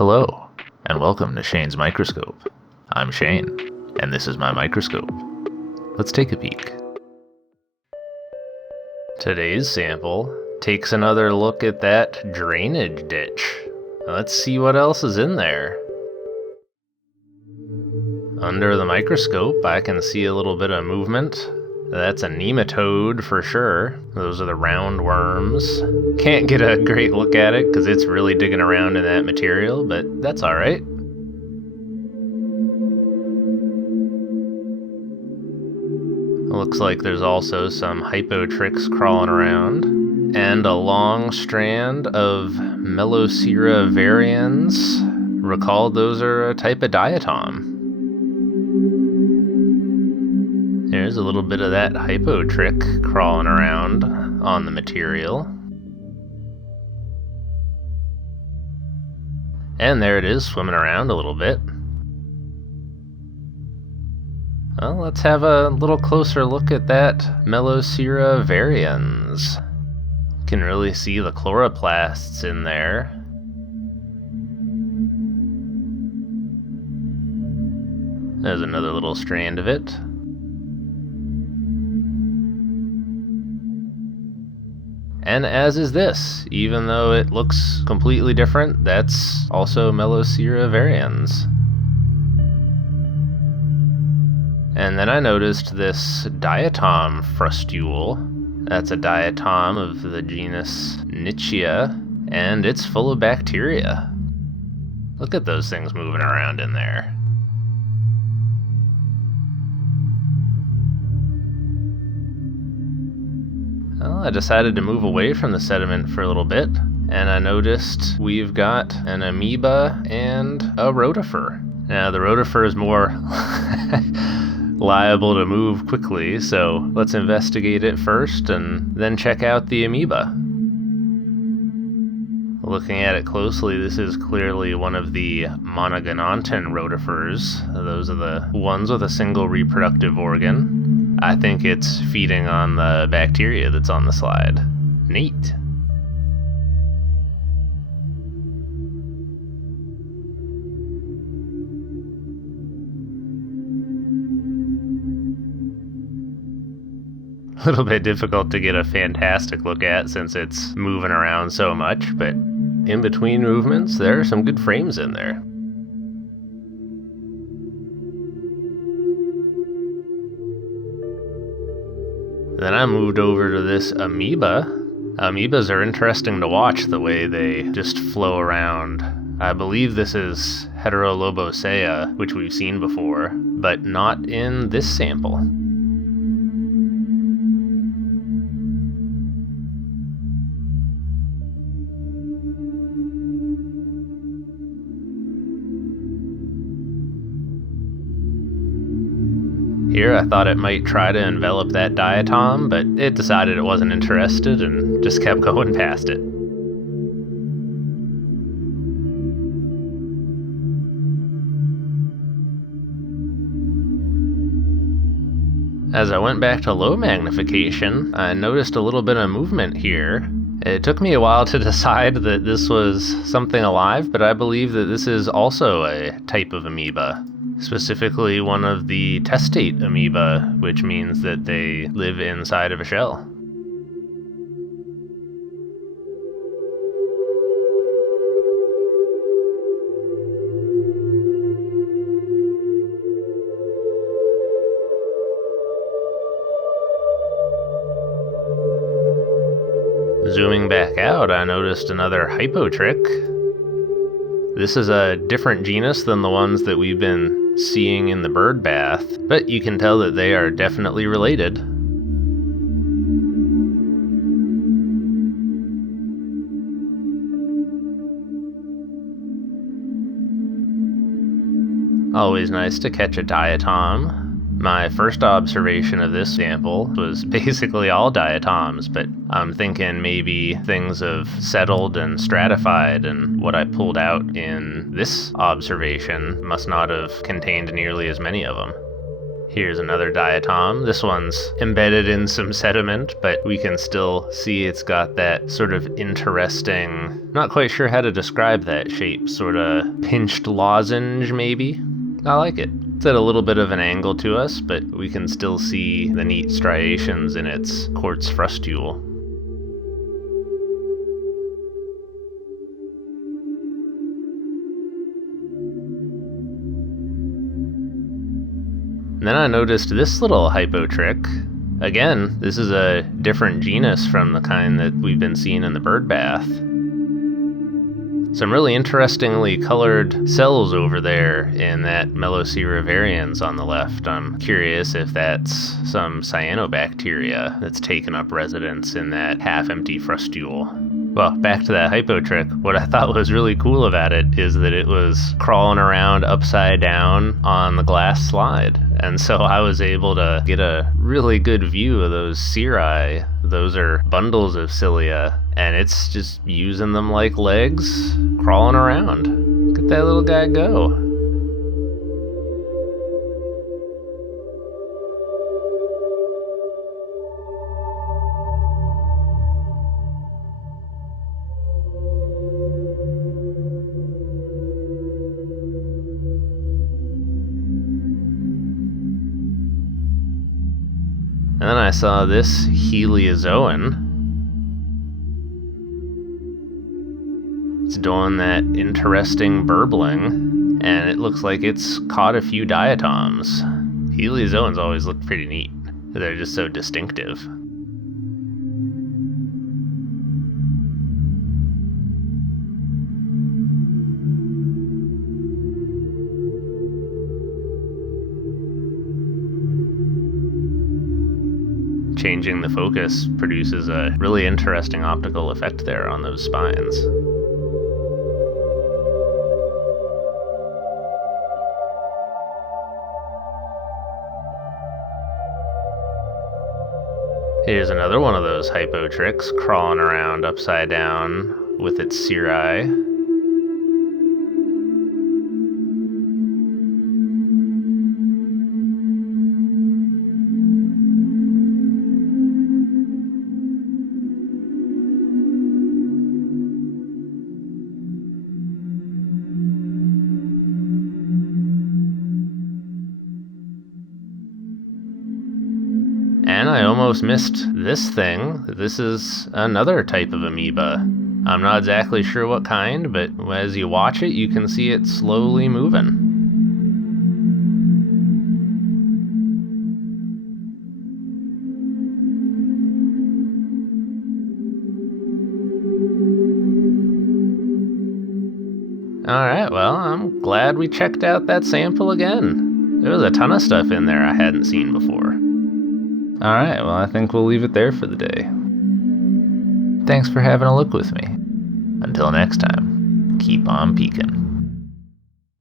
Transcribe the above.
Hello, and welcome to Shane's Microscope. I'm Shane, and this is my microscope. Let's take a peek. Today's sample takes another look at that drainage ditch. Let's see what else is in there. Under the microscope, I can see a little bit of movement. That's a nematode for sure. Those are the round worms. Can't get a great look at it because it's really digging around in that material, but that's alright. Looks like there's also some hypotrix crawling around, and a long strand of Melocera varians. Recall those are a type of diatom. There's a little bit of that hypotrick crawling around on the material. And there it is, swimming around a little bit. Well, let's have a little closer look at that Melocera varians. You can really see the chloroplasts in there. There's another little strand of it. And as is this, even though it looks completely different, that's also Melocera varians. And then I noticed this diatom frustule. That's a diatom of the genus Nichia, and it's full of bacteria. Look at those things moving around in there. Well, I decided to move away from the sediment for a little bit, and I noticed we've got an amoeba and a rotifer. Now, the rotifer is more liable to move quickly, so let's investigate it first and then check out the amoeba. Looking at it closely, this is clearly one of the monogonontan rotifers. Those are the ones with a single reproductive organ. I think it's feeding on the bacteria that's on the slide. Neat. A little bit difficult to get a fantastic look at since it's moving around so much, but in between movements, there are some good frames in there. Then I moved over to this amoeba. Amoebas are interesting to watch the way they just flow around. I believe this is Heterolobosea, which we've seen before, but not in this sample. Here I thought it might try to envelop that diatom, but it decided it wasn't interested and just kept going past it. As I went back to low magnification, I noticed a little bit of movement here. It took me a while to decide that this was something alive, but I believe that this is also a type of amoeba. Specifically one of the testate amoeba, which means that they live inside of a shell. Zooming back out, I noticed another hypotrick. This is a different genus than the ones that we've been seeing in the bird bath, but you can tell that they are definitely related. Always nice to catch a diatom. My first observation of this sample was basically all diatoms, but I'm thinking maybe things have settled and stratified, and what I pulled out in this observation must not have contained nearly as many of them. Here's another diatom. This one's embedded in some sediment, but we can still see it's got that sort of interesting, not quite sure how to describe that shape, sort of pinched lozenge maybe. I like it. It's at a little bit of an angle to us, but we can still see the neat striations in its quartz frustule. And then I noticed this little hypotrick. Again, this is a different genus from the kind that we've been seeing in the bird bath. Some really interestingly colored cells over there in that Melocera varians on the left. I'm curious if that's some cyanobacteria that's taken up residence in that half-empty frustule. Well, back to that hypotrick, what I thought was really cool about it is that it was crawling around upside down on the glass slide. And so I was able to get a really good view of those cirri. Those are bundles of cilia, and it's just using them like legs, crawling around. Look at that little guy go. And then I saw this heliozoan. It's doing that interesting burbling, and it looks like it's caught a few diatoms. Heliozoans always look pretty neat. They're just so distinctive. Changing the focus produces a really interesting optical effect there on those spines. Here's another one of those hypotricks crawling around upside down with its cirri. And I almost missed this thing. This is another type of amoeba. I'm not exactly sure what kind, but as you watch it, you can see it slowly moving. Alright, well, I'm glad we checked out that sample again. There was a ton of stuff in there I hadn't seen before. Alright, well, I think we'll leave it there for the day. Thanks for having a look with me. Until next time, keep on peeking.